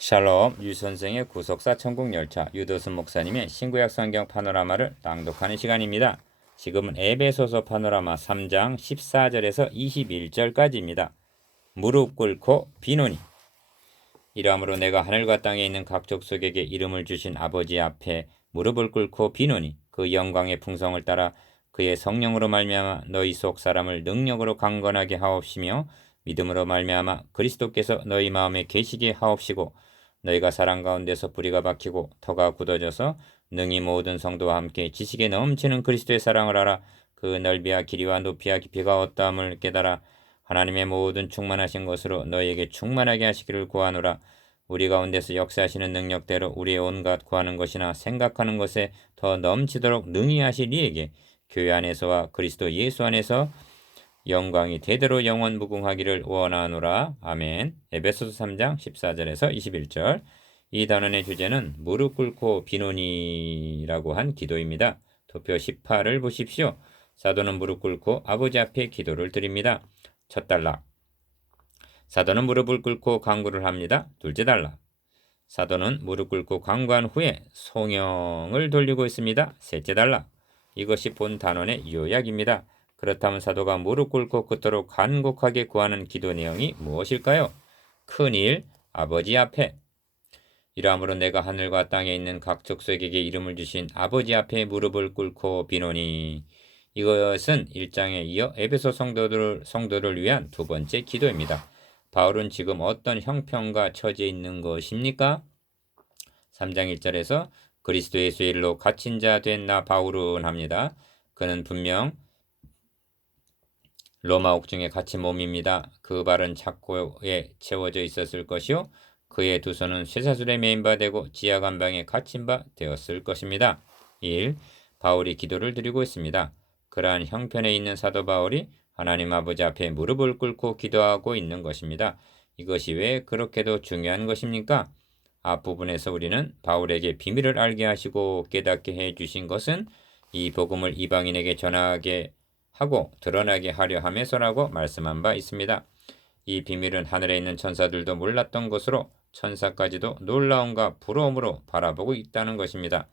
샬롬 유선생의 구속사 천국열차 유도순 목사님의 신구약 성경 파노라마를 낭독하는 시간입니다. 지금은 에베소서 파노라마 3장 14절에서 21절까지입니다. 무릎 꿇고 비노니 이러므로 내가 하늘과 땅에 있는 각 족속에게 이름을 주신 아버지 앞에 무릎을 꿇고 비노니 그 영광의 풍성을 따라 그의 성령으로 말미암아 너희 속 사람을 능력으로 강건하게 하옵시며 믿음으로 말미암아 그리스도께서 너희 마음에 계시게 하옵시고 너희가 사랑 가운데서 뿌리가 박히고 터가 굳어져서 능히 모든 성도와 함께 지식에 넘치는 그리스도의 사랑을 알아 그 넓이와 길이와 높이와 깊이가 어떠함을 깨달아 하나님의 모든 충만하신 것으로 너희에게 충만하게 하시기를 구하노라. 우리 가운데서 역사하시는 능력대로 우리의 온갖 구하는 것이나 생각하는 것에 더 넘치도록 능히 하실 이에게 교회 안에서와 그리스도 예수 안에서 영광이 대대로 영원 무궁하기를 원하노라. 아멘. 에베소서 3장 14절에서 21절. 이 단원의 주제는 무릎 꿇고 비노니라고 한 기도입니다. 도표 18을 보십시오. 사도는 무릎 꿇고 아버지 앞에 기도를 드립니다. 첫 단락. 사도는 무릎을 꿇고 간구를 합니다. 둘째 단락. 사도는 무릎 꿇고 간구한 후에 송영을 돌리고 있습니다. 셋째 단락. 이것이 본 단원의 요약입니다. 그렇다면 사도가 무릎 꿇고 그토록 간곡하게 구하는 기도 내용이 무엇일까요? 큰일 아버지 앞에. 이러므로 내가 하늘과 땅에 있는 각 족속에게 이름을 주신 아버지 앞에 무릎을 꿇고 비노니. 이것은 1장에 이어 에베소 성도를 위한 두 번째 기도입니다. 바울은 지금 어떤 형편과 처지에 있는 것입니까? 3장 1절에서 그리스도 예수의 일로 갇힌 자 된 나 바울은 합니다. 그는 분명 로마 옥중에 갇힌 몸입니다. 그 발은 착고에 채워져 있었을 것이요 그의 두 손은 쇠사슬에 매인 바 되고 지하 감방에 갇힌 바 되었을 것입니다. 1. 바울이 기도를 드리고 있습니다. 그러한 형편에 있는 사도 바울이 하나님 아버지 앞에 무릎을 꿇고 기도하고 있는 것입니다. 이것이 왜 그렇게도 중요한 것입니까? 앞부분에서 우리는 바울에게 비밀을 알게 하시고 깨닫게 해주신 것은 이 복음을 이방인에게 전하게 하고 드러나게 하려 함에서라고 말씀한 바 있습니다. 이 비밀은 하늘에 있는 천사들도 몰랐던 것으로 천사까지도 놀라움과 부러움으로 바라보고 있다는 것입니다.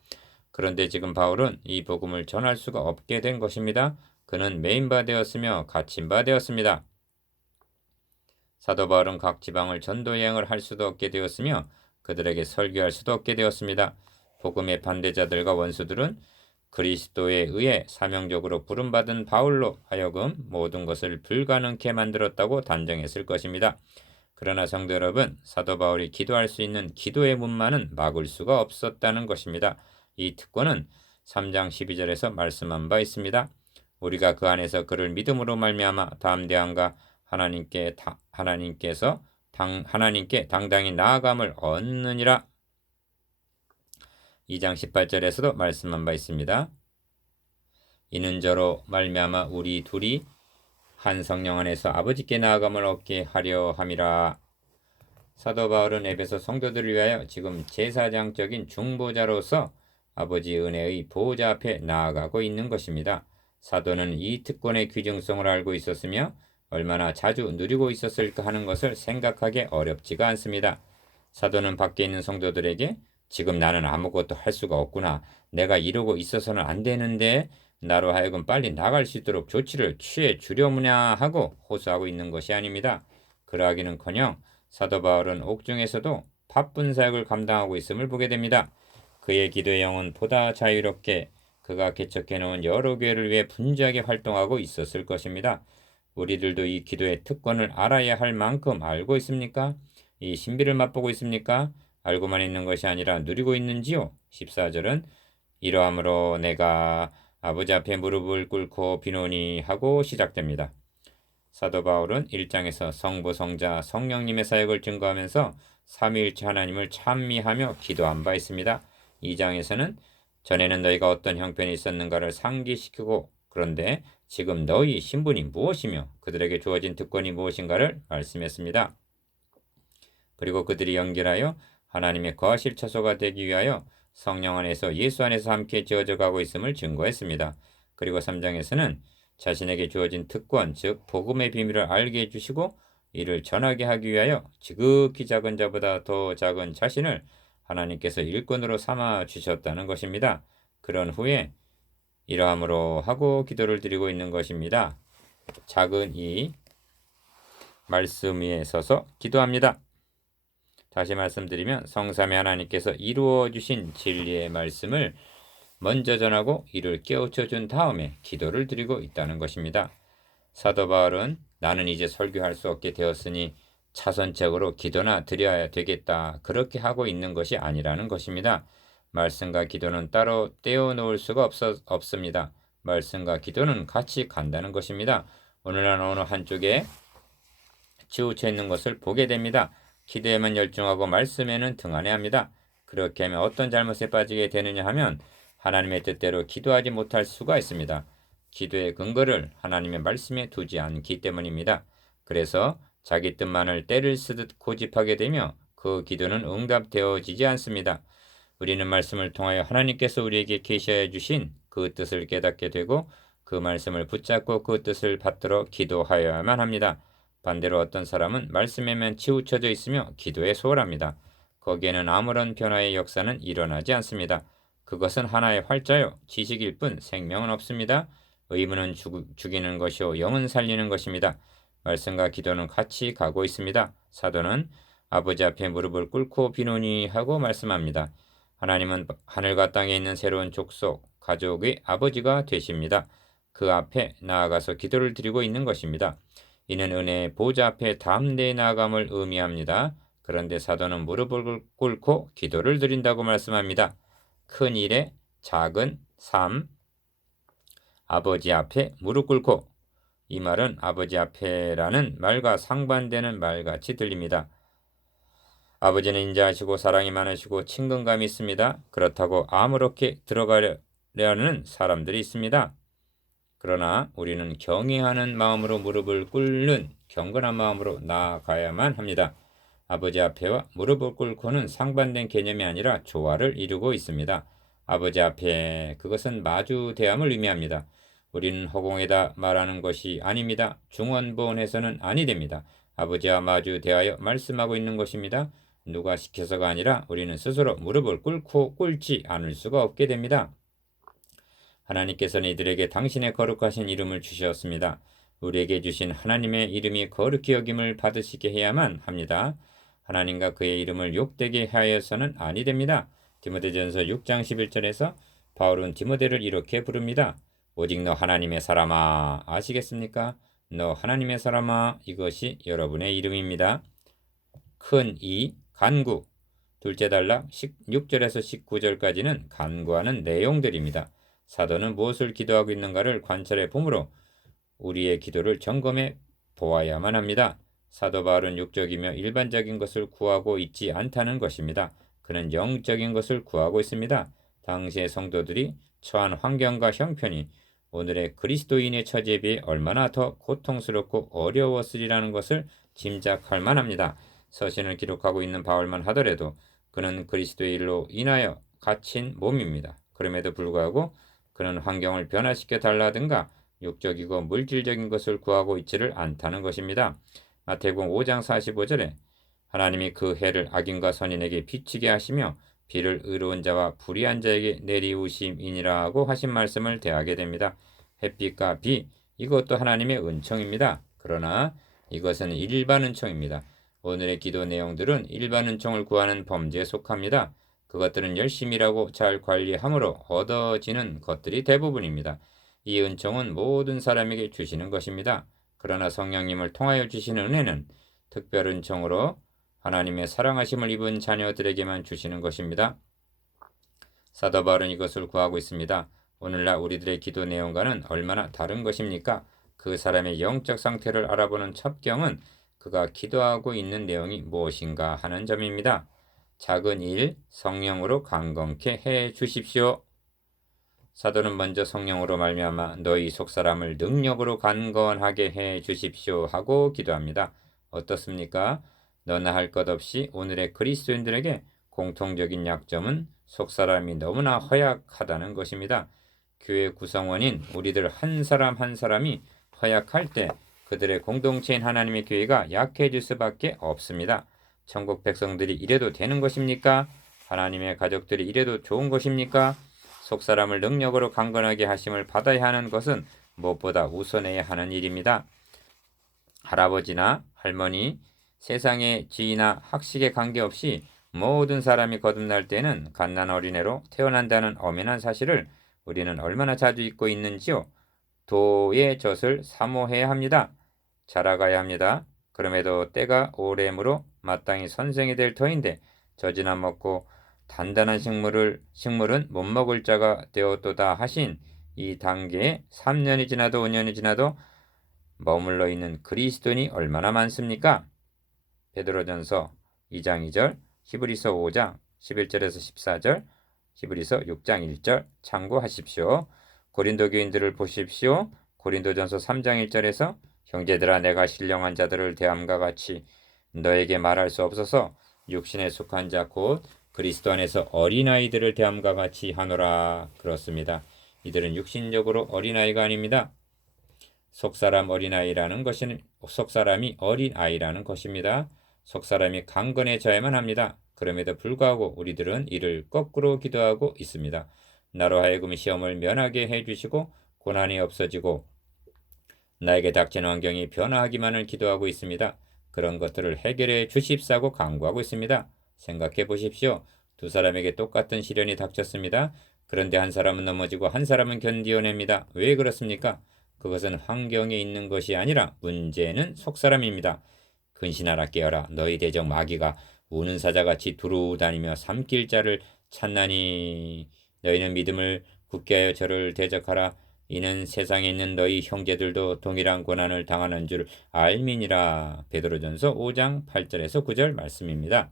그런데 지금 바울은 이 복음을 전할 수가 없게 된 것입니다. 그는 매인 바 되었으며 갇힌 바 되었습니다. 사도 바울은 각 지방을 전도 여행을 할 수도 없게 되었으며 그들에게 설교할 수도 없게 되었습니다. 복음의 반대자들과 원수들은 그리스도에 의해 사명적으로 부름받은 바울로 하여금 모든 것을 불가능케 만들었다고 단정했을 것입니다. 그러나 성도 여러분, 사도 바울이 기도할 수 있는 기도의 문만은 막을 수가 없었다는 것입니다. 이 특권은 3장 12절에서 말씀한 바 있습니다. 우리가 그 안에서 그를 믿음으로 말미암아 담대함과 하나님께 당당히 나아감을 얻느니라. 2장 18절에서도 말씀한 바 있습니다. 이는 저로 말미암아 우리 둘이 한 성령 안에서 아버지께 나아감을 얻게 하려 함이라. 사도 바울은 에베소 성도들을 위하여 지금 제사장적인 중보자로서 아버지의 은혜의 보호자 앞에 나아가고 있는 것입니다. 사도는 이 특권의 귀중성을 알고 있었으며 얼마나 자주 누리고 있었을까 하는 것을 생각하기 어렵지가 않습니다. 사도는 밖에 있는 성도들에게 지금 나는 아무것도 할 수가 없구나. 내가 이러고 있어서는 안 되는데 나로 하여금 빨리 나갈 수 있도록 조치를 취해 주려무냐 하고 호소하고 있는 것이 아닙니다. 그러하기는커녕 사도 바울은 옥중에서도 바쁜 사역을 감당하고 있음을 보게 됩니다. 그의 기도의 영은 보다 자유롭게 그가 개척해 놓은 여러 교회를 위해 분주하게 활동하고 있었을 것입니다. 우리들도 이 기도의 특권을 알아야 할 만큼 알고 있습니까? 이 신비를 맛보고 있습니까? 알고만 있는 것이 아니라 누리고 있는지요? 14절은 이러함으로 내가 아버지 앞에 무릎을 꿇고 비노니 하고 시작됩니다. 사도 바울은 1장에서 성부, 성자, 성령님의 사역을 증거하면서 삼위일체 하나님을 찬미하며 기도한 바 있습니다. 2장에서는 전에는 너희가 어떤 형편이 있었는가를 상기시키고 그런데 지금 너희 신분이 무엇이며 그들에게 주어진 특권이 무엇인가를 말씀했습니다. 그리고 그들이 연결하여 하나님의 거하실 처소가 되기 위하여 성령 안에서 예수 안에서 함께 지어져 가고 있음을 증거했습니다. 그리고 3장에서는 자신에게 주어진 특권, 즉 복음의 비밀을 알게 해주시고 이를 전하게 하기 위하여 지극히 작은 자보다 더 작은 자신을 하나님께서 일꾼으로 삼아 주셨다는 것입니다. 그런 후에 이러함으로 하고 기도를 드리고 있는 것입니다. 작은 이 말씀 위에 서서 기도합니다. 다시 말씀드리면 성삼위 하나님께서 이루어 주신 진리의 말씀을 먼저 전하고 이를 깨우쳐 준 다음에 기도를 드리고 있다는 것입니다. 사도 바울은 나는 이제 설교할 수 없게 되었으니 차선책으로 기도나 드려야 되겠다 그렇게 하고 있는 것이 아니라는 것입니다. 말씀과 기도는 따로 떼어놓을 수가 없습니다. 말씀과 기도는 같이 간다는 것입니다. 오늘날 어느 한쪽에 치우쳐 있는 것을 보게 됩니다. 기도에만 열중하고 말씀에는 등한해합니다. 그렇게 하면 어떤 잘못에 빠지게 되느냐 하면 하나님의 뜻대로 기도하지 못할 수가 있습니다. 기도의 근거를 하나님의 말씀에 두지 않기 때문입니다. 그래서 자기 뜻만을 때를 쓰듯 고집하게 되며 그 기도는 응답되어지지 않습니다. 우리는 말씀을 통하여 하나님께서 우리에게 계시해 주신 그 뜻을 깨닫게 되고 그 말씀을 붙잡고 그 뜻을 받들어 기도하여야만 합니다. 반대로 어떤 사람은 말씀에만 치우쳐져 있으며 기도에 소홀합니다. 거기에는 아무런 변화의 역사는 일어나지 않습니다. 그것은 하나의 활자요 지식일 뿐 생명은 없습니다. 의문은 죽이는 것이요 영은 살리는 것입니다. 말씀과 기도는 같이 가고 있습니다. 사도는 아버지 앞에 무릎을 꿇고 비노니 하고 말씀합니다. 하나님은 하늘과 땅에 있는 새로운 족속, 가족의 아버지가 되십니다. 그 앞에 나아가서 기도를 드리고 있는 것입니다. 이는 은혜의 보좌 앞에 담대히 나아감을 의미합니다. 그런데 사도는 무릎을 꿇고 기도를 드린다고 말씀합니다. 큰 일에 작은 삶, 아버지 앞에 무릎 꿇고, 이 말은 아버지 앞에라는 말과 상반되는 말같이 들립니다. 아버지는 인자하시고 사랑이 많으시고 친근감이 있습니다. 그렇다고 아무렇게 들어가려는 사람들이 있습니다. 그러나 우리는 경외하는 마음으로 무릎을 꿇는 경건한 마음으로 나아가야만 합니다. 아버지 앞에와 무릎을 꿇고는 상반된 개념이 아니라 조화를 이루고 있습니다. 아버지 앞에 그것은 마주대함을 의미합니다. 우리는 허공에다 말하는 것이 아닙니다. 중원부원에서는 아니 됩니다. 아버지와 마주대하여 말씀하고 있는 것입니다. 누가 시켜서가 아니라 우리는 스스로 무릎을 꿇지 않을 수가 없게 됩니다. 하나님께서는 이들에게 당신의 거룩하신 이름을 주셨습니다. 우리에게 주신 하나님의 이름이 거룩히 여김을 받으시게 해야만 합니다. 하나님과 그의 이름을 욕되게 하여서는 아니 됩니다. 디모데전서 6장 11절에서 바울은 디모데를 이렇게 부릅니다. 오직 너 하나님의 사람아, 아시겠습니까? 너 하나님의 사람아, 이것이 여러분의 이름입니다. 큰 이, 간구. 둘째 단락 16절에서 19절까지는 간구하는 내용들입니다. 사도는 무엇을 기도하고 있는가를 관찰해 보므로 우리의 기도를 점검해 보아야만 합니다. 사도 바울은 육적이며 일반적인 것을 구하고 있지 않다는 것입니다. 그는 영적인 것을 구하고 있습니다. 당시의 성도들이 처한 환경과 형편이 오늘의 그리스도인의 처지에 비해 얼마나 더 고통스럽고 어려웠으리라는 것을 짐작할 만합니다. 서신을 기록하고 있는 바울만 하더라도 그는 그리스도의 일로 인하여 갇힌 몸입니다. 그럼에도 불구하고 그는 환경을 변화시켜 달라든가 육적이고 물질적인 것을 구하고 있지를 않다는 것입니다. 마태복음 5장 45절에 하나님이 그 해를 악인과 선인에게 비치게 하시며 비를 의로운 자와 불의한 자에게 내리우심이니라 하고 하신 말씀을 대하게 됩니다. 햇빛과 비, 이것도 하나님의 은총입니다. 그러나 이것은 일반 은총입니다. 오늘의 기도 내용들은 일반 은총을 구하는 범죄에 속합니다. 그것들은 열심히 일하고 잘 관리함으로 얻어지는 것들이 대부분입니다. 이 은총은 모든 사람에게 주시는 것입니다. 그러나 성령님을 통하여 주시는 은혜는 특별 은총으로 하나님의 사랑하심을 입은 자녀들에게만 주시는 것입니다. 사도 바울은 이것을 구하고 있습니다. 오늘날 우리들의 기도 내용과는 얼마나 다른 것입니까? 그 사람의 영적 상태를 알아보는 첩경은 그가 기도하고 있는 내용이 무엇인가 하는 점입니다. 작은 일 성령으로 강건케 해 주십시오. 사도는 먼저 성령으로 말미암아 너희 속사람을 능력으로 강건하게 해 주십시오 하고 기도합니다. 어떻습니까? 너나 할 것 없이 오늘의 그리스도인들에게 공통적인 약점은 속사람이 너무나 허약하다는 것입니다. 교회 구성원인 우리들 한 사람 한 사람이 허약할 때 그들의 공동체인 하나님의 교회가 약해질 수밖에 없습니다. 천국 백성들이 이래도 되는 것입니까? 하나님의 가족들이 이래도 좋은 것입니까? 속사람을 능력으로 강건하게 하심을 받아야 하는 것은 무엇보다 우선해야 하는 일입니다. 할아버지나 할머니, 세상의 지위나 학식에 관계없이 모든 사람이 거듭날 때는 갓난 어린애로 태어난다는 엄연한 사실을 우리는 얼마나 자주 잊고 있는지요. 도의 젖을 사모해야 합니다. 자라가야 합니다. 그럼에도 때가 오래므로 마땅히 선생이 될 터인데 젖이나 먹고 단단한 식물은 못 먹을 자가 되었도다 하신 이 단계에 3년이 지나도 5년이 지나도 머물러 있는 그리스도인이 얼마나 많습니까? 베드로전서 2장 2절, 히브리서 5장 11절에서 14절, 히브리서 6장 1절 참고하십시오. 고린도 교인들을 보십시오. 고린도전서 3장 1절에서 형제들아 내가 신령한 자들을 대함과 같이 너에게 말할 수 없어서 육신에 속한 자 곧 그리스도 안에서 어린아이들을 대함과 같이 하노라. 그렇습니다. 이들은 육신적으로 어린아이가 아닙니다. 속사람이 어린아이라는 것입니다. 속사람이 강건해져야만 합니다. 그럼에도 불구하고 우리들은 이를 거꾸로 기도하고 있습니다. 나로 하여금 시험을 면하게 해주시고 고난이 없어지고 나에게 닥치는 환경이 변화하기만을 기도하고 있습니다. 그런 것들을 해결해 주십사고 간구하고 있습니다. 생각해 보십시오. 두 사람에게 똑같은 시련이 닥쳤습니다. 그런데 한 사람은 넘어지고 한 사람은 견디어냅니다. 왜 그렇습니까? 그것은 환경에 있는 것이 아니라 문제는 속사람입니다. 근신하라 깨어라. 너희 대적 마귀가 우는 사자같이 두루 다니며 삼킬 자를 찾나니 너희는 믿음을 굳게 하여 저를 대적하라. 이는 세상에 있는 너희 형제들도 동일한 고난을 당하는 줄 알미니라. 베드로전서 5장 8절에서 9절 말씀입니다.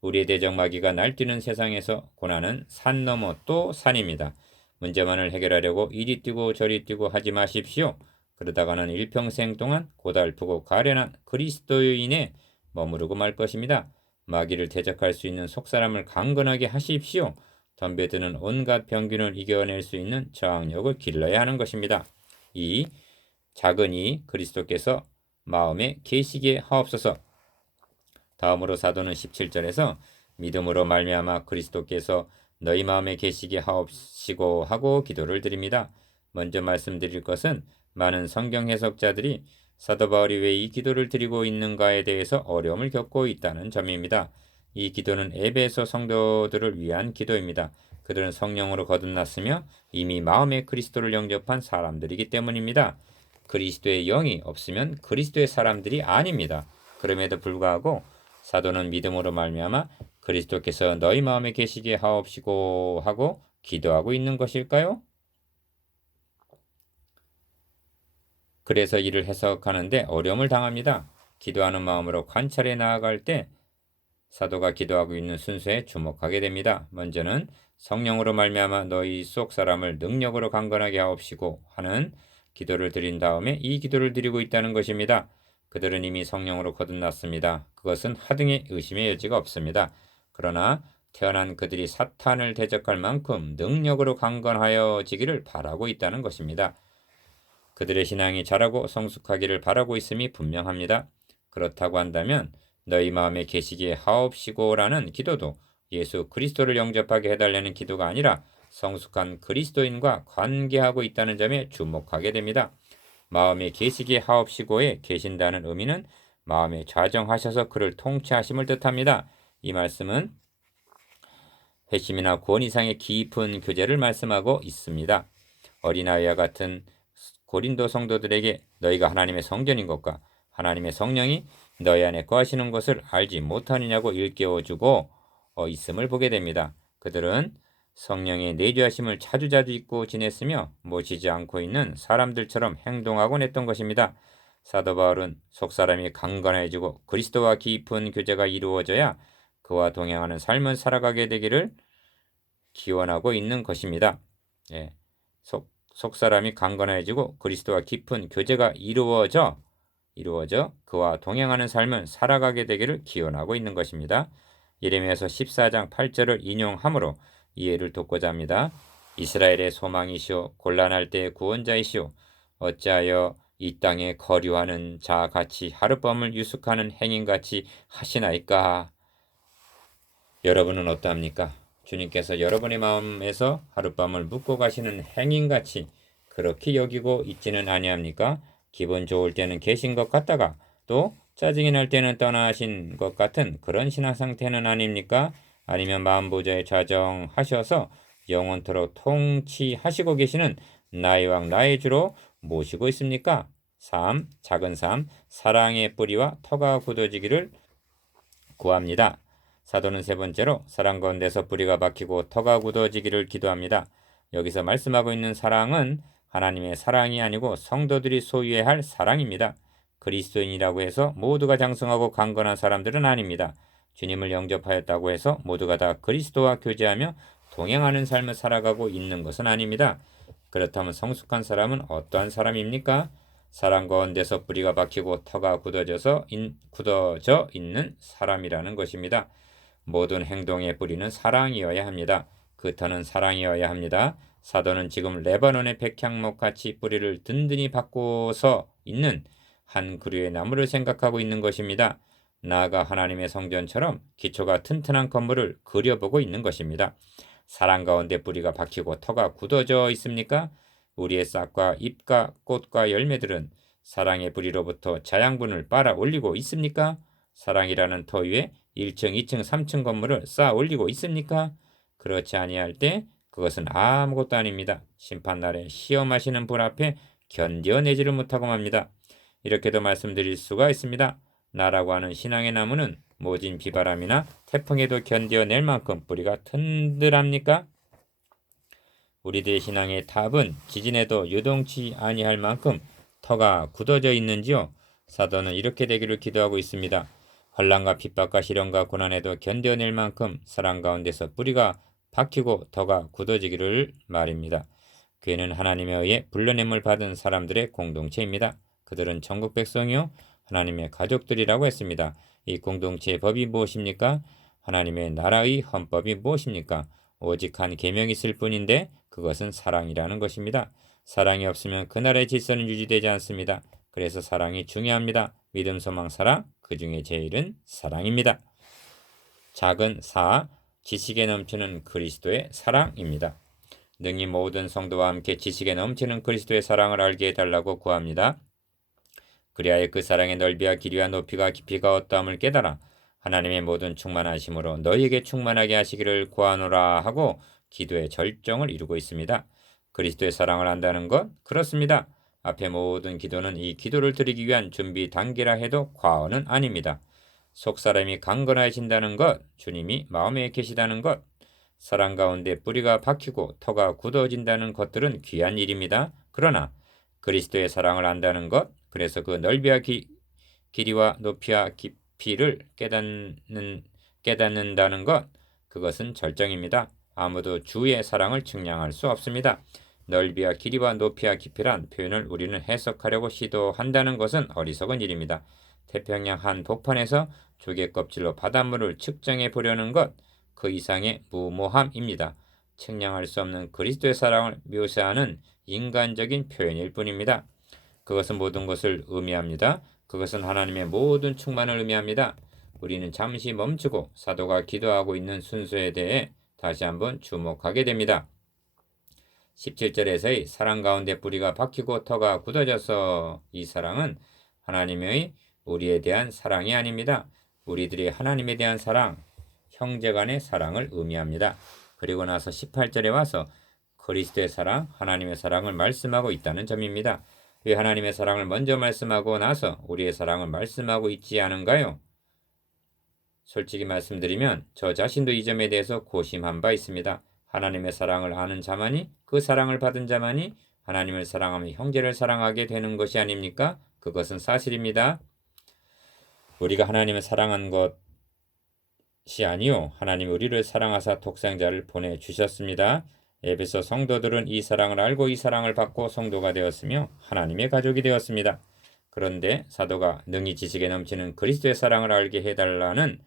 우리의 대적 마귀가 날뛰는 세상에서 고난은 산 넘어 또 산입니다. 문제만을 해결하려고 이리 뛰고 저리 뛰고 하지 마십시오. 그러다가는 일평생 동안 고달프고 가련한 그리스도인에 머무르고 말 것입니다. 마귀를 대적할 수 있는 속사람을 강건하게 하십시오. 덤벼드는 온갖 병균을 이겨낼 수 있는 저항력을 길러야 하는 것입니다. 이 작은 이 그리스도께서 마음에 계시게 하옵소서. 다음으로 사도는 17절에서 믿음으로 말미암아 그리스도께서 너희 마음에 계시게 하옵시고 하고 기도를 드립니다. 먼저 말씀드릴 것은 많은 성경 해석자들이 사도 바울이 왜 이 기도를 드리고 있는가에 대해서 어려움을 겪고 있다는 점입니다. 이 기도는 에베소 성도들을 위한 기도입니다. 그들은 성령으로 거듭났으며 이미 마음에 그리스도를 영접한 사람들이기 때문입니다. 그리스도의 영이 없으면 그리스도의 사람들이 아닙니다. 그럼에도 불구하고 사도는 믿음으로 말미암아 그리스도께서 너희 마음에 계시게 하옵시고 하고 기도하고 있는 것일까요? 그래서 이를 해석하는데 어려움을 당합니다. 기도하는 마음으로 관찰해 나아갈 때 사도가 기도하고 있는 순서에 주목하게 됩니다. 먼저는 성령으로 말미암아 너희 속 사람을 능력으로 강건하게 하옵시고 하는 기도를 드린 다음에 이 기도를 드리고 있다는 것입니다. 그들은 이미 성령으로 거듭났습니다. 그것은 하등의 의심의 여지가 없습니다. 그러나 태어난 그들이 사탄을 대적할 만큼 능력으로 강건하여지기를 바라고 있다는 것입니다. 그들의 신앙이 자라고 성숙하기를 바라고 있음이 분명합니다. 그렇다고 한다면 너희 마음에 계시기에 하옵시고라는 기도도 예수 그리스도를 영접하게 해달라는 기도가 아니라 성숙한 그리스도인과 관계하고 있다는 점에 주목하게 됩니다. 마음에 계시기에 하옵시고에 계신다는 의미는 마음에 좌정하셔서 그를 통치하심을 뜻합니다. 이 말씀은 회심이나 구원 이상의 깊은 교제를 말씀하고 있습니다. 어린아이와 같은 고린도 성도들에게 너희가 하나님의 성전인 것과 하나님의 성령이 너희 안에 거하시는 것을 알지 못하느냐고 일깨워주고 있음을 보게 됩니다. 그들은 성령의 내주하심을 자주자주 잊고 지냈으며 모시지 않고 있는 사람들처럼 행동하곤 했던 것입니다. 사도 바울은 속사람이 강건해지고 그리스도와 깊은 교제가 이루어져야 그와 동행하는 삶을 살아가게 되기를 기원하고 있는 것입니다. 예, 속사람이 강건해지고 그리스도와 깊은 교제가 이루어져 그와 동행하는 삶을 살아가게 되기를 기원하고 있는 것입니다. 예레미야서 14장 8절을 인용함으로 이해를 돕고자 합니다. 이스라엘의 소망이시오 곤란할 때의 구원자이시오 어찌하여 이 땅에 거류하는 자같이 하룻밤을 유숙하는 행인같이 하시나이까? 여러분은 어떠합니까? 주님께서 여러분의 마음에서 하룻밤을 묵고 가시는 행인같이 그렇게 여기고 있지는 아니합니까? 기분 좋을 때는 계신 것 같다가 또 짜증이 날 때는 떠나신 것 같은 그런 신앙 상태는 아닙니까? 아니면 마음보좌에 좌정하셔서 영원토록 통치하시고 계시는 나의 왕 나의 주로 모시고 있습니까? 삶, 작은 삶, 사랑의 뿌리와 터가 굳어지기를 구합니다. 사도는 세 번째로 사랑 가운데서 뿌리가 박히고 터가 굳어지기를 기도합니다. 여기서 말씀하고 있는 사랑은 하나님의 사랑이 아니고 성도들이 소유해야 할 사랑입니다. 그리스도인이라고 해서 모두가 장성하고 강건한 사람들은 아닙니다. 주님을 영접하였다고 해서 모두가 다 그리스도와 교제하며 동행하는 삶을 살아가고 있는 것은 아닙니다. 그렇다면 성숙한 사람은 어떠한 사람입니까? 사랑 가운데서 뿌리가 박히고 터가 굳어져 있는 사람이라는 것입니다. 모든 행동의 뿌리는 사랑이어야 합니다. 그 터는 사랑이어야 합니다. 사도는 지금 레바논의 백향목같이 뿌리를 든든히 박고서 있는 한 그루의 나무를 생각하고 있는 것입니다. 나아가 하나님의 성전처럼 기초가 튼튼한 건물을 그려보고 있는 것입니다. 사랑 가운데 뿌리가 박히고 터가 굳어져 있습니까? 우리의 싹과 잎과 꽃과 열매들은 사랑의 뿌리로부터 자양분을 빨아 올리고 있습니까? 사랑이라는 터 위에 1층, 2층, 3층 건물을 쌓아 올리고 있습니까? 그렇지 아니할 때 그것은 아무것도 아닙니다. 심판날에 시험하시는 분 앞에 견뎌내지를 못하고 맙니다. 이렇게도 말씀드릴 수가 있습니다. 나라고 하는 신앙의 나무는 모진 비바람이나 태풍에도 견뎌낼 만큼 뿌리가 튼튼합니까? 우리들의 신앙의 답은 지진에도 요동치 아니할 만큼 터가 굳어져 있는지요? 사도는 이렇게 되기를 기도하고 있습니다. 환난과 핍박과 시련과 고난에도 견뎌낼 만큼 사랑 가운데서 뿌리가 박히고 터가 굳어지기를 말입니다. 교회는 하나님에 의해 불러냄을 받은 사람들의 공동체입니다. 그들은 천국 백성이요 하나님의 가족들이라고 했습니다. 이 공동체의 법이 무엇입니까? 하나님의 나라의 헌법이 무엇입니까? 오직 한 계명이 있을 뿐인데 그것은 사랑이라는 것입니다. 사랑이 없으면 그 나라의 질서는 유지되지 않습니다. 그래서 사랑이 중요합니다. 믿음, 소망, 사랑, 그 중에 제일은 사랑입니다. 작은 사, 지식에 넘치는 그리스도의 사랑입니다. 능히 모든 성도와 함께 지식에 넘치는 그리스도의 사랑을 알게 해달라고 구합니다. 그리하여 그 사랑의 넓이와 길이와 높이가 깊이가 어떠함을 깨달아 하나님의 모든 충만하심으로 너희에게 충만하게 하시기를 구하노라 하고 기도의 절정을 이루고 있습니다. 그리스도의 사랑을 안다는 것? 그렇습니다. 앞의 모든 기도는 이 기도를 드리기 위한 준비 단계라 해도 과언은 아닙니다. 속사람이 강건하신다는 것, 주님이 마음에 계시다는 것, 사랑 가운데 뿌리가 박히고 터가 굳어진다는 것들은 귀한 일입니다. 그러나 그리스도의 사랑을 안다는 것, 그래서 그 넓이와 길이와 높이와 깊이를 깨닫는다는 것, 그것은 절정입니다. 아무도 주의 사랑을 측량할 수 없습니다. 넓이와 길이와 높이와 깊이란 표현을 우리는 해석하려고 시도한다는 것은 어리석은 일입니다. 태평양 한 복판에서 조개 껍질로 바닷물을 측정해 보려는 것, 그 이상의 무모함입니다. 측량할 수 없는 그리스도의 사랑을 묘사하는 인간적인 표현일 뿐입니다. 그것은 모든 것을 의미합니다. 그것은 하나님의 모든 충만을 의미합니다. 우리는 잠시 멈추고 사도가 기도하고 있는 순서에 대해 다시 한번 주목하게 됩니다. 17절에서의 사랑 가운데 뿌리가 박히고 터가 굳어져서 이 사랑은 하나님의 우리에 대한 사랑이 아닙니다. 우리들이 하나님에 대한 사랑, 형제간의 사랑을 의미합니다. 그리고 나서 18절에 와서 그리스도의 사랑, 하나님의 사랑을 말씀하고 있다는 점입니다. 왜 하나님의 사랑을 먼저 말씀하고 나서 우리의 사랑을 말씀하고 있지 않은가요? 솔직히 말씀드리면 저 자신도 이 점에 대해서 고심한 바 있습니다. 하나님의 사랑을 아는 자만이, 그 사랑을 받은 자만이 하나님을 사랑하며 형제를 사랑하게 되는 것이 아닙니까? 그것은 사실입니다. 우리가 하나님을 사랑한 것이 아니요 하나님이 우리를 사랑하사 독생자를 보내주셨습니다. 에베소 성도들은 이 사랑을 알고 이 사랑을 받고 성도가 되었으며 하나님의 가족이 되었습니다. 그런데 사도가 능히 지식에 넘치는 그리스도의 사랑을 알게 해달라는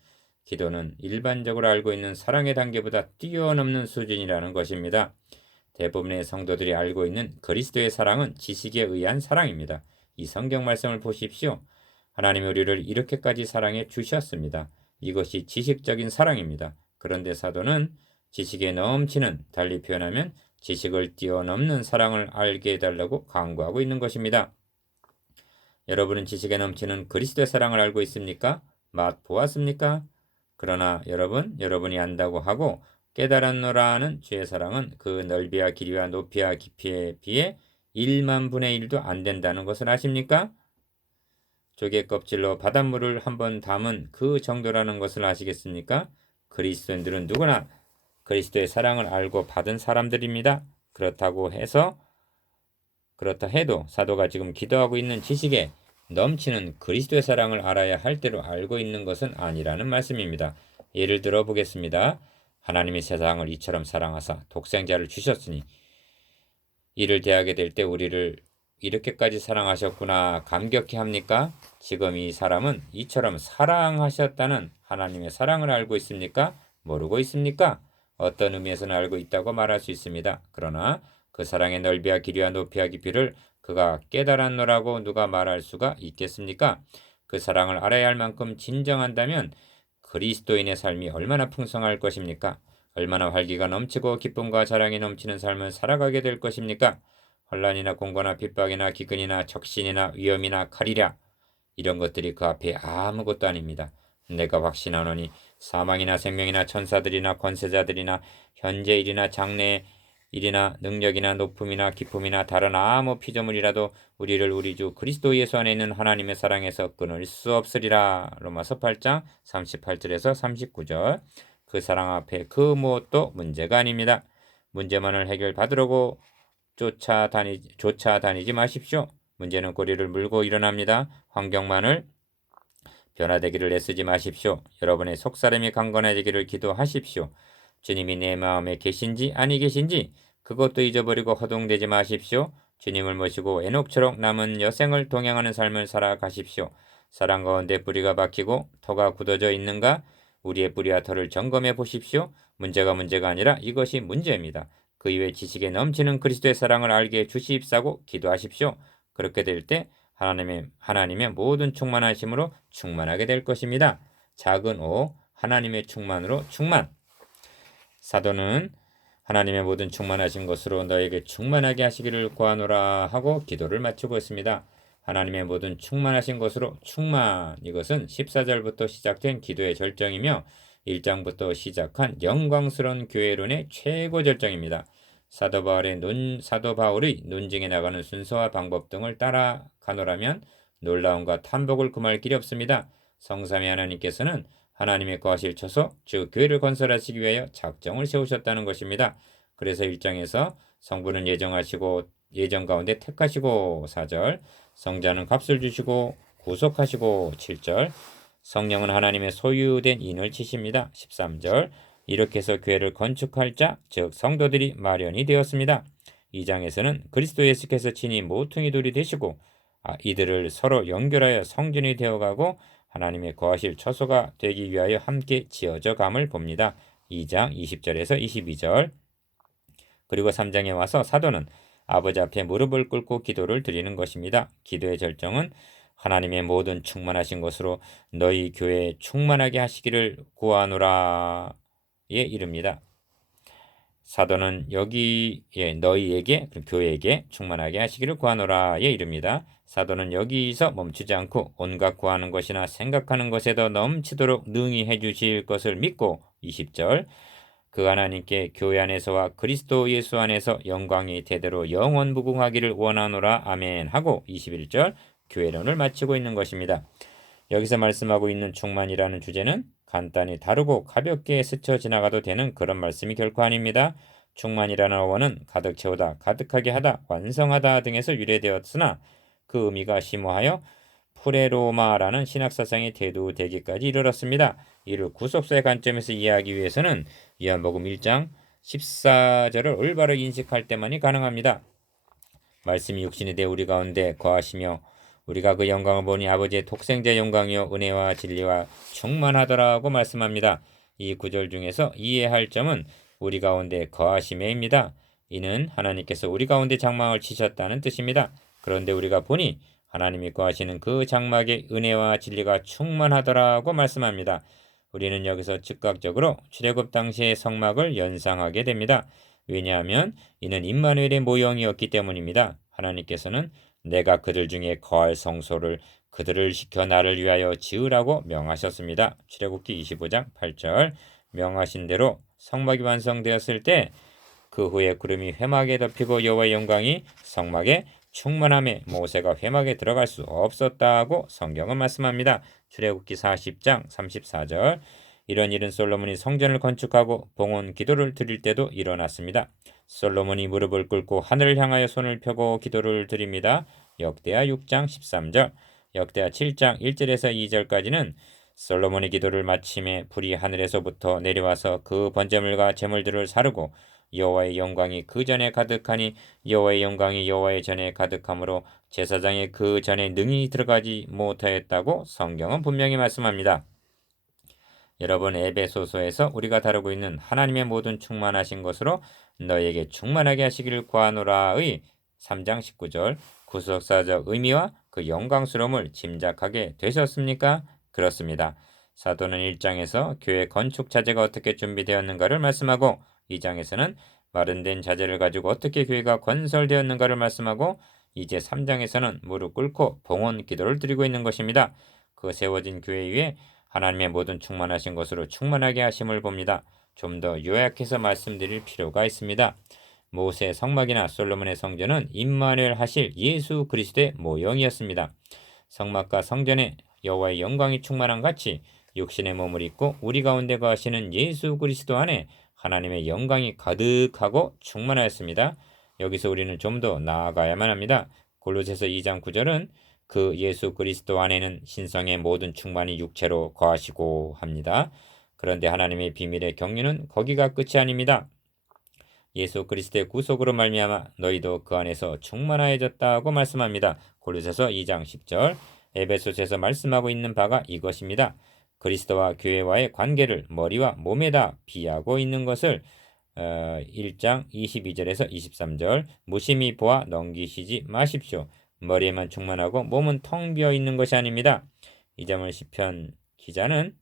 기도는 일반적으로 알고 있는 사랑의 단계보다 뛰어넘는 수준이라는 것입니다. 대부분의 성도들이 알고 있는 그리스도의 사랑은 지식에 의한 사랑입니다. 이 성경 말씀을 보십시오. 하나님이 우리를 이렇게까지 사랑해 주셨습니다. 이것이 지식적인 사랑입니다. 그런데 사도는 지식에 넘치는, 달리 표현하면 지식을 뛰어넘는 사랑을 알게 해달라고 강구하고 있는 것입니다. 여러분은 지식에 넘치는 그리스도의 사랑을 알고 있습니까? 맛보았습니까? 그러나 여러분이 안다고 하고 깨달았노라는 주의 사랑은 그 넓이와 길이와 높이와 깊이에 비해 1만 분의 1도 안 된다는 것을 아십니까? 조개 껍질로 바닷물을 한번 담은 그 정도라는 것을 아시겠습니까? 그리스도인들은 누구나 그리스도의 사랑을 알고 받은 사람들입니다. 그렇다 해도 사도가 지금 기도하고 있는 지식에 넘치는 그리스도의 사랑을 알아야 할 대로 알고 있는 것은 아니라는 말씀입니다. 예를 들어 보겠습니다. 하나님이 세상을 이처럼 사랑하사 독생자를 주셨으니 이를 대하게 될 때 우리를 이렇게까지 사랑하셨구나 감격해 합니까? 지금 이 사람은 이처럼 사랑하셨다는 하나님의 사랑을 알고 있습니까? 모르고 있습니까? 어떤 의미에서는 알고 있다고 말할 수 있습니다. 그러나 그 사랑의 넓이와 길이와 높이와 깊이를 그가 깨달았노라고 누가 말할 수가 있겠습니까? 그 사랑을 알아야 할 만큼 진정한다면 그리스도인의 삶이 얼마나 풍성할 것입니까? 얼마나 활기가 넘치고 기쁨과 자랑이 넘치는 삶을 살아가게 될 것입니까? 혼란이나 공고나 핍박이나 기근이나 적신이나 위험이나 칼이랴 이런 것들이 그 앞에 아무것도 아닙니다. 내가 확신하노니 사망이나 생명이나 천사들이나 권세자들이나 현재 일이나 장래 일이나 능력이나 높음이나 기쁨이나 다른 아무 피조물이라도 우리를 우리 주 그리스도 예수 안에 있는 하나님의 사랑에서 끊을 수 없으리라. 로마서 8장 38절에서 39절. 그 사랑 앞에 그 무엇도 문제가 아닙니다. 문제만을 해결받으려고 쫓아다니지 마십시오. 문제는 꼬리를 물고 일어납니다. 환경만을 변화되기를 애쓰지 마십시오. 여러분의 속사람이 강건해지기를 기도하십시오. 주님이 내 마음에 계신지 아니 계신지 그것도 잊어버리고 허둥대지 마십시오. 주님을 모시고 에녹처럼 남은 여생을 동행하는 삶을 살아가십시오. 사랑 가운데 뿌리가 박히고 터가 굳어져 있는가? 우리의 뿌리와 터를 점검해 보십시오. 문제가 아니라 이것이 문제입니다. 그 이외 지식에 넘치는 그리스도의 사랑을 알게 주시옵사고 기도하십시오. 그렇게 될 때 하나님의 모든 충만하심으로 충만하게 될 것입니다. 작은 O 하나님의 충만으로 충만. 사도는 하나님의 모든 충만하신 것으로 너에게 충만하게 하시기를 구하노라 하고 기도를 마치고 있습니다. 하나님의 모든 충만하신 것으로 충만. 이것은 14절부터 시작된 기도의 절정이며 1장부터 시작한 영광스러운 교회론의 최고 절정입니다. 사도 바울의 논증에 나가는 순서와 방법 등을 따라가노라면 놀라움과 탐복을 금할 길이 없습니다. 성삼위 하나님께서는 하나님의 거하실 처소, 즉 교회를 건설하시기 위하여 작정을 세우셨다는 것입니다. 그래서 1장에서 성부는 예정 가운데 택하시고 4절, 성자는 값을 주시고 구속하시고 7절, 성령은 하나님의 소유된 인을 치십니다. 13절, 이렇게 해서 교회를 건축할 자, 즉 성도들이 마련이 되었습니다. 2장에서는 그리스도 예수께서 친히 모퉁이 돌이 되시고 이들을 서로 연결하여 성전이 되어가고 하나님의 거하실 처소가 되기 위하여 함께 지어져 감을 봅니다. 2장 20절에서 22절. 그리고 3장에 와서 사도는 아버지 앞에 무릎을 꿇고 기도를 드리는 것입니다. 기도의 절정은 하나님의 모든 충만하신 것으로 너희 교회에 충만하게 하시기를 구하노라에 이릅니다. 사도는 여기에 너희에게 교회에게 충만하게 하시기를 구하노라에 이릅니다. 사도는 여기서 멈추지 않고 온갖 구하는 것이나 생각하는 것에도 넘치도록 능히 해주실 것을 믿고 20절 그 하나님께 교회 안에서와 그리스도 예수 안에서 영광이 대대로 영원무궁하기를 원하노라 아멘 하고 21절 교회론을 마치고 있는 것입니다. 여기서 말씀하고 있는 충만이라는 주제는 간단히 다루고 가볍게 스쳐 지나가도 되는 그런 말씀이 결코 아닙니다. 충만이라는 어원은 가득 채우다, 가득하게 하다, 완성하다 등에서 유래되었으나 그 의미가 심오하여 프레로마라는 신학사상의 대두되기까지 이르렀습니다. 이를 구속사의 관점에서 이해하기 위해서는 요한복음 1장 14절을 올바로 인식할 때만이 가능합니다. 말씀이 육신이 되어 우리 가운데 거하시며 우리가 그 영광을 보니 아버지의 독생자의 영광이요 은혜와 진리와 충만하더라고 말씀합니다. 이 구절 중에서 이해할 점은 우리 가운데 거하심에입니다. 이는 하나님께서 우리 가운데 장막을 치셨다는 뜻입니다. 그런데 우리가 보니 하나님이 거하시는 그 장막에 은혜와 진리가 충만하더라고 말씀합니다. 우리는 여기서 즉각적으로 출애굽 당시의 성막을 연상하게 됩니다. 왜냐하면 이는 임마누엘의 모형이었기 때문입니다. 하나님께서는 내가 그들 중에 거할 성소를 그들을 시켜 나를 위하여 지으라고 명하셨습니다. 출애굽기 25장 8절. 명하신 대로 성막이 완성되었을 때 그 후에 구름이 회막에 덮이고 여호와의 영광이 성막에 충만함에 모세가 회막에 들어갈 수 없었다고 성경은 말씀합니다. 출애굽기 40장 34절. 이런 일은 솔로몬이 성전을 건축하고 봉헌 기도를 드릴 때도 일어났습니다. 솔로몬이 무릎을 꿇고 하늘을 향하여 손을 펴고 기도를 드립니다. 역대하 6장 13절. 역대하 7장 1절에서 2절까지는 솔로몬의 기도를 마침에 불이 하늘에서부터 내려와서 그 번제물과 제물들을 사르고 여호와의 영광이 그 전에 가득하니 여호와의 영광이 여호와의 전에 가득함으로 제사장이 그 전에 능히 들어가지 못하였다고 성경은 분명히 말씀합니다. 여러분, 에베소서에서 우리가 다루고 있는 하나님의 모든 충만하신 것으로 너에게 충만하게 하시기를 구하노라의 3장 19절 구속사적 의미와 그 영광스러움을 짐작하게 되셨습니까? 그렇습니다. 사도는 1장에서 교회 건축 자재가 어떻게 준비되었는가를 말씀하고 2장에서는 마련된 자재를 가지고 어떻게 교회가 건설되었는가를 말씀하고 이제 3장에서는 무릎 꿇고 봉헌 기도를 드리고 있는 것입니다. 그 세워진 교회 위에 하나님의 모든 충만하신 것으로 충만하게 하심을 봅니다. 좀 더 요약해서 말씀드릴 필요가 있습니다. 모세 성막이나 솔로몬의 성전은 임마누엘 하실 예수 그리스도의 모형이었습니다. 성막과 성전에 여호와의 영광이 충만한 같이 육신의 몸을 입고 우리 가운데 거하시는 예수 그리스도 안에 하나님의 영광이 가득하고 충만하였습니다. 여기서 우리는 좀 더 나아가야만 합니다. 골로새서 2장 9절은 그 예수 그리스도 안에는 신성의 모든 충만이 육체로 거하시고 합니다. 그런데 하나님의 비밀의 경륜은 거기가 끝이 아닙니다. 예수 그리스도의 구속으로 말미암아 너희도 그 안에서 충만하여졌다고 말씀합니다. 골로새서 2장 10절. 에베소서에서 말씀하고 있는 바가 이것입니다. 그리스도와 교회와의 관계를 머리와 몸에다 비하고 있는 것을 1장 22절에서 23절 무심히 보아 넘기시지 마십시오. 머리에만 충만하고 몸은 텅 비어 있는 것이 아닙니다. 이 점을 시편 기자는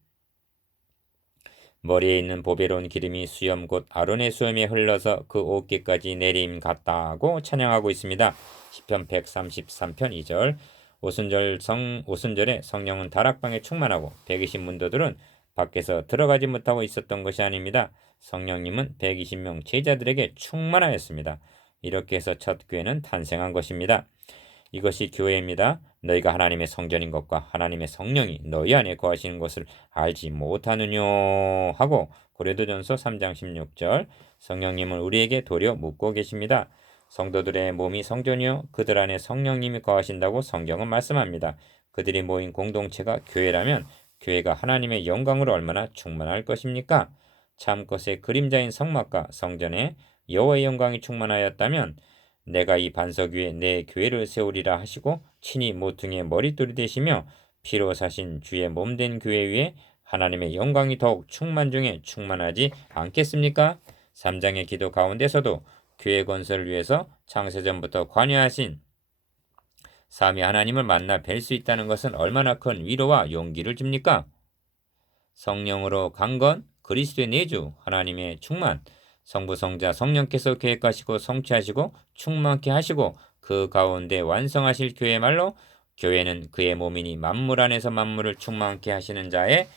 머리에 있는 보배로운 기름이 수염 곧 아론의 수염에 흘러서 그 어깨까지 내림 같다고 찬양하고 있습니다. 시편 133편 2절. 오순절에 성령은 다락방에 충만하고 120문도들은 밖에서 들어가지 못하고 있었던 것이 아닙니다. 성령님은 120명 제자들에게 충만하였습니다. 이렇게 해서 첫 교회는 탄생한 것입니다. 이것이 교회입니다. 너희가 하나님의 성전인 것과 하나님의 성령이 너희 안에 거하시는 것을 알지 못하느뇨 하고 고린도전서 3장 16절 성령님은 우리에게 도려 묻고 계십니다. 성도들의 몸이 성전이요 그들 안에 성령님이 거하신다고 성경은 말씀합니다. 그들이 모인 공동체가 교회라면 교회가 하나님의 영광으로 얼마나 충만할 것입니까? 참것의 그림자인 성막과 성전에 여호와의 영광이 충만하였다면 내가 이 반석 위에 내 교회를 세우리라 하시고 친히 모퉁이의 머릿돌이 되시며 피로 사신 주의 몸된 교회 위에 하나님의 영광이 더욱 충만 중에 충만하지 않겠습니까? 3장의 기도 가운데서도 교회 건설을 위해서 창세전부터 관여하신 삼위 하나님을 만나 뵐 수 있다는 것은 얼마나 큰 위로와 용기를 줍니까? 성령으로 강건 그리스도의 내주 하나님의 충만 성부 성자 성령께서 계획하시고 성취하시고 충만케 하시고 그 가운데 완성하실 교회 말로 교회는 그의 몸이니 만물 안에서 만물을 충만케 하시는 자의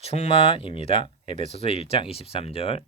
충만입니다. 에베소서 1장 23절